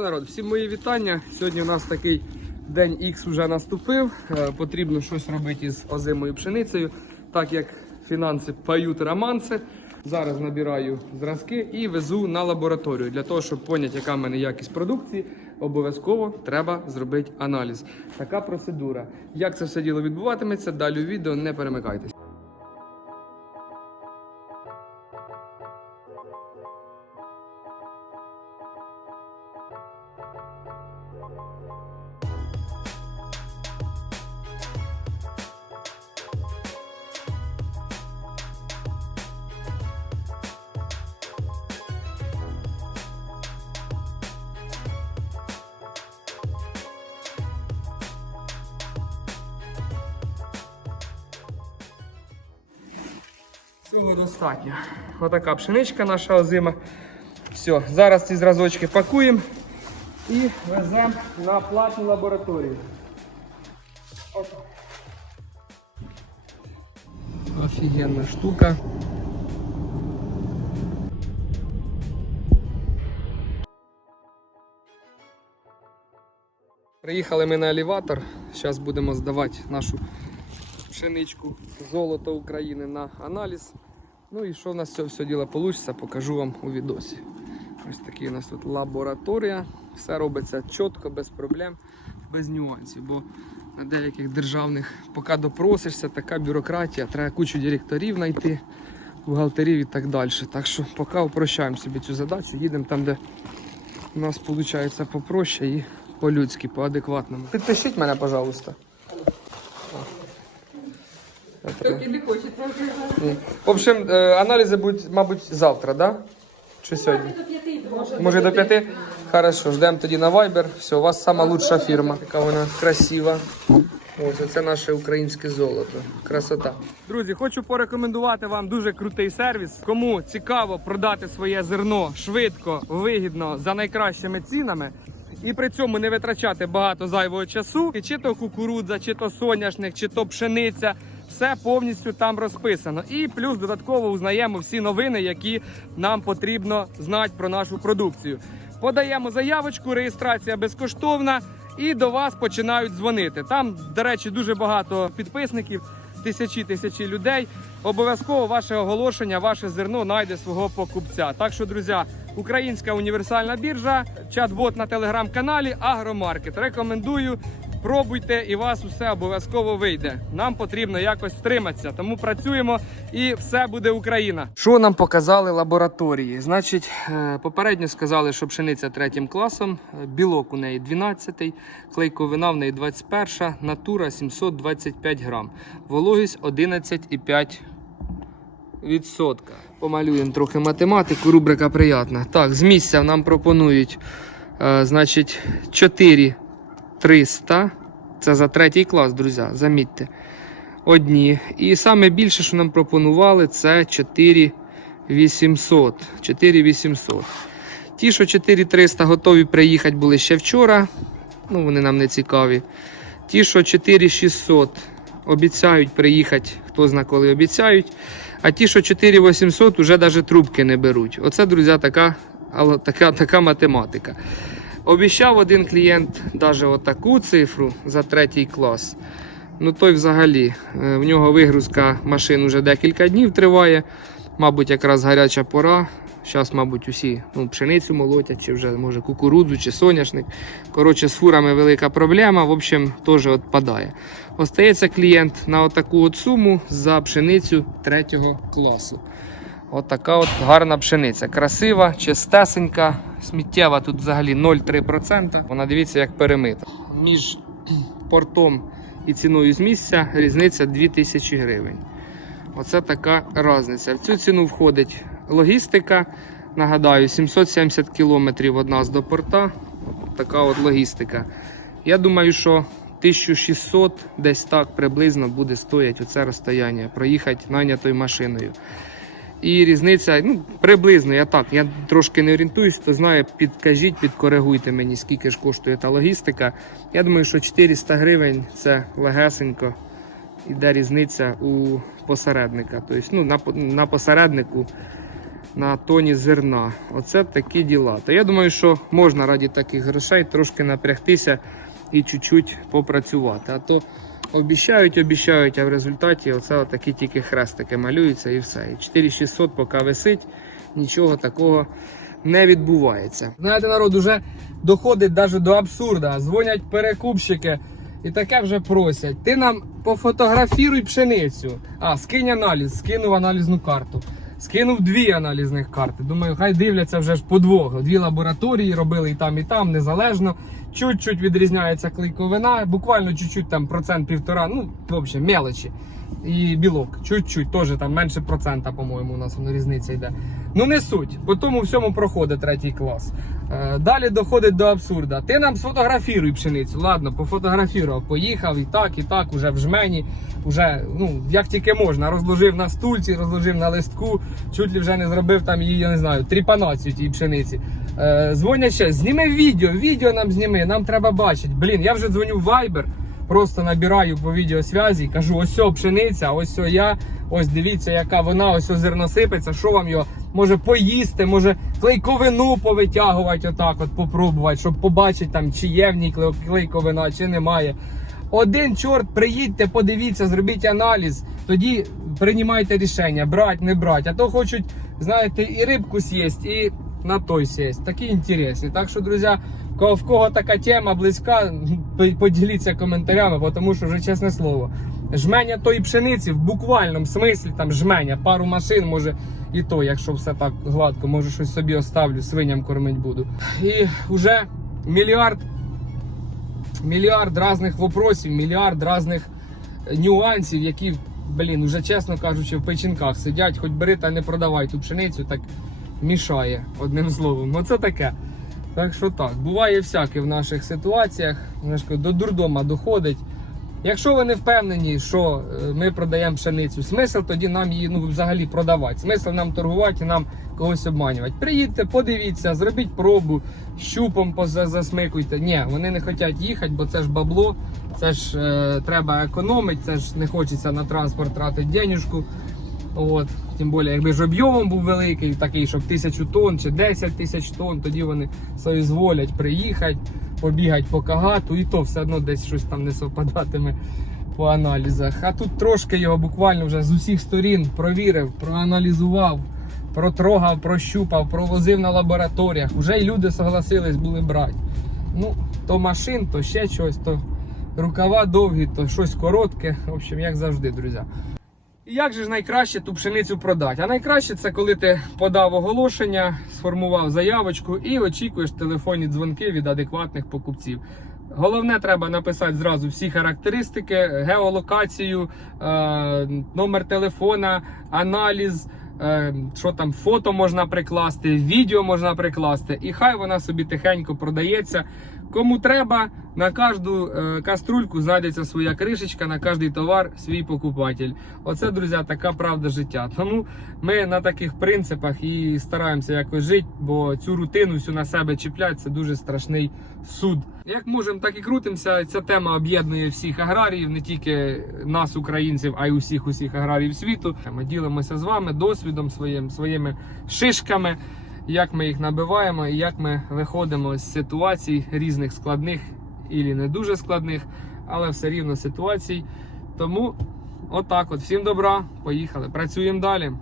що, народ, всім мої вітання. Сьогодні у нас такий день Х вже наступив. Е, Потрібно щось робити із озимою пшеницею, так як фінанси пають романси. Зараз набираю зразки і везу на лабораторію. Для того, щоб поняти, яка в мене якість продукції, обов'язково треба зробити аналіз. Така процедура. Як це все діло відбуватиметься, далі у відео не перемикайтесь. Цього достатньо. Отака пшеничка наша озима. Все, зараз ці зразочки пакуємо і веземо на платну лабораторію. Офігенна штука. Приїхали ми на елеватор. Зараз будемо здавати нашу пшеничку золото України на аналіз. Ну і що в нас це все діло вийде, покажу вам у відосі. Ось такий у нас тут лабораторія. Все робиться чітко, без проблем, без нюансів. Бо на деяких державних, поки допросишся, така бюрократія, треба кучу директорів знайти, бухгалтерів і так далі. Так що поки упрощаємо собі цю задачу, їдемо там, де у нас виходить попроще і по-людськи, по-адекватному. Підпишіть мене, пожалуйста. Тільки не хочеться. Ні. В общем, е, аналізи будуть, мабуть, завтра, да? Чи сьогодні? До п'яти може. Може до п'яти? Хорошо, ждемо тоді на Viber. Все, у вас сама лучша фірма. Яка вона красива. Ось це наше українське золото. Красота. Друзі, хочу порекомендувати вам дуже крутий сервіс. Кому цікаво продати своє зерно швидко, вигідно, за найкращими цінами. І при цьому не витрачати багато зайвого часу. І Чи то кукурудза, чи то соняшник, чи то пшениця. Все повністю там розписано. І плюс додатково узнаємо всі новини, які нам потрібно знати про нашу продукцію. Подаємо заявочку, реєстрація безкоштовна, і до вас починають дзвонити. Там, до речі, дуже багато підписників, тисячі тисячі людей. Обов'язково ваше оголошення, ваше зерно знайде свого покупця. Так що, друзі, українська універсальна біржа, чат-бот на телеграм-каналі Агромаркет. Рекомендую. Пробуйте і вас усе обов'язково вийде. Нам потрібно якось втриматися, тому працюємо і все буде Україна. Що нам показали лабораторії? Значить, е, попередньо сказали, що пшениця третім класом, е, білок у неї 12-й, клейковина в неї 21, натура 725 грам, вологість 11,5 відсотка. Помалюємо трохи математику, рубрика приятна. Так, з місця нам пропонують, е, значить, 4 300. Це за третій клас, друзі, замітьте. Одні. І саме більше, що нам пропонували, це 4800. 4800. Ті, що 4300 готові приїхати були ще вчора. Ну, вони нам не цікаві. Ті, що 4600 обіцяють приїхати, хто зна коли обіцяють. А ті, що 4800, вже навіть трубки не беруть. Оце, друзі, така, така, така математика. Обіщав один клієнт навіть отаку цифру за третій клас. Ну той взагалі, е, в нього вигрузка машин вже декілька днів триває. Мабуть, якраз гаряча пора. Зараз, мабуть, усі ну, пшеницю молотять, чи вже може кукурудзу, чи соняшник. Коротше, з фурами велика проблема. В общем, теж відпадає. Остається клієнт на отаку от суму за пшеницю третього класу. От от гарна пшениця. Красива, чистесенька, сміттєва тут взагалі 0,3%. Вона дивіться, як перемита. Між портом і ціною з місця різниця 2000 гривень. Оце така різниця. В цю ціну входить логістика. Нагадаю, 770 кілометрів від нас до порта. Така от логістика. Я думаю, що 1600 десь так приблизно буде стояти оце розстояння, проїхати найнятою машиною. І різниця, ну, приблизно, я так, я трошки не орієнтуюсь, хто знає, підкажіть, підкоригуйте мені, скільки ж коштує та логістика. Я думаю, що 400 гривень це легесенько. Іде різниця у посередника. Тобто, ну, на, на посереднику на тоні зерна. Оце такі діла. То я думаю, що можна раді таких грошей трошки напрягтися і чуть-чуть попрацювати. А то обіщають, обіщають, а в результаті оце такі тільки хрестики малюються і все. І 4600 поки висить, нічого такого не відбувається. Знаєте, народ уже доходить навіть до абсурда. Дзвонять перекупщики і таке вже просять. Ти нам пофотографіруй пшеницю. А, скинь аналіз, скинув аналізну карту. Скинув дві аналізних карти. Думаю, хай дивляться вже ж по двох. Дві лабораторії робили і там, і там, незалежно. Чуть-чуть відрізняється клейковина, буквально чуть-чуть там процент півтора. Ну, в общем, мелочі. І білок. Чуть-чуть, теж там менше процента, по-моєму, у нас воно різниця йде. Ну не суть. По тому всьому проходить третій клас. Е, далі доходить до абсурда. Ти нам сфотографіруй пшеницю. Ладно, пофотографував, поїхав і так, і так, уже в жмені, уже, ну, як тільки можна, розложив на стульці, розложив на листку, чуть ли вже не зробив там її, я не знаю, тріпанацію тієї пшениці. Е, дзвонять ще, зніми відео, відео нам зніми, нам треба бачити. Блін, я вже дзвоню в Viber, просто набираю по відеосвязі, кажу, ось о, пшениця, ось о я, ось дивіться, яка вона, ось о зерно сипеться, що вам його може поїсти, може клейковину повитягувати, отак, от попробувати, щоб побачити там, чи є в ній клейковина, чи немає. Один чорт, приїдьте, подивіться, зробіть аналіз, тоді приймайте рішення, брати, не брати. А то хочуть, знаєте, і рибку з'їсти, і на той сесть. Такі інтересні. Так що, друзі, в кого така тема близька, поділіться коментарями, тому що вже чесне слово. Жменя тої пшениці в буквальному смислі там жменя, пару машин, може і то, якщо все так гладко, може щось собі оставлю, свиням кормить буду. І вже мільярд мільярд різних вопросів, мільярд різних нюансів, які, блін, уже чесно кажучи, в печінках сидять, хоч бери та не продавай ту пшеницю, так мішає, одним словом. Оце таке. Так що так, буває всяке в наших ситуаціях. До дурдома доходить. Якщо ви не впевнені, що е, ми продаємо пшеницю, смисл тоді нам її ну, взагалі продавати. Смисл нам торгувати і нам когось обманювати. Приїдьте, подивіться, зробіть пробу, щупом засмикуйте. Ні, вони не хочуть їхати, бо це ж бабло, це ж е, треба економити, це ж не хочеться на транспорт тратити денюжку. От. Тим більше, якби ж об'ємом був великий, такий, щоб тисячу тонн чи 10 тисяч тонн, тоді вони соізволять приїхати, побігати по кагату, і то все одно десь щось там не совпадатиме по аналізах. А тут трошки його буквально вже з усіх сторін провірив, проаналізував, протрогав, прощупав, провозив на лабораторіях. Вже й люди согласились були брати. Ну, то машин, то ще щось, то рукава довгі, то щось коротке. В общем, як завжди, друзі. Як же ж найкраще ту пшеницю продати? А найкраще це коли ти подав оголошення, сформував заявочку і очікуєш телефонні дзвонки від адекватних покупців. Головне, треба написати зразу всі характеристики, геолокацію, е, номер телефона, аналіз, е, що там фото можна прикласти, відео можна прикласти, і хай вона собі тихенько продається. Кому треба, на кожну е, каструльку знайдеться своя кришечка, на кожний товар свій покупатель. Оце, друзі, така правда життя. Тому ми на таких принципах і стараємося якось жити, бо цю рутину всю на себе чіпляти це дуже страшний суд. Як можемо, так і крутимося. Ця тема об'єднує всіх аграріїв, не тільки нас, українців, а й усіх усіх аграріїв світу. Ми ділимося з вами досвідом своїм, своїми шишками як ми їх набиваємо і як ми виходимо з ситуацій різних складних і не дуже складних, але все рівно ситуацій. Тому отак от. Всім добра, поїхали. Працюємо далі.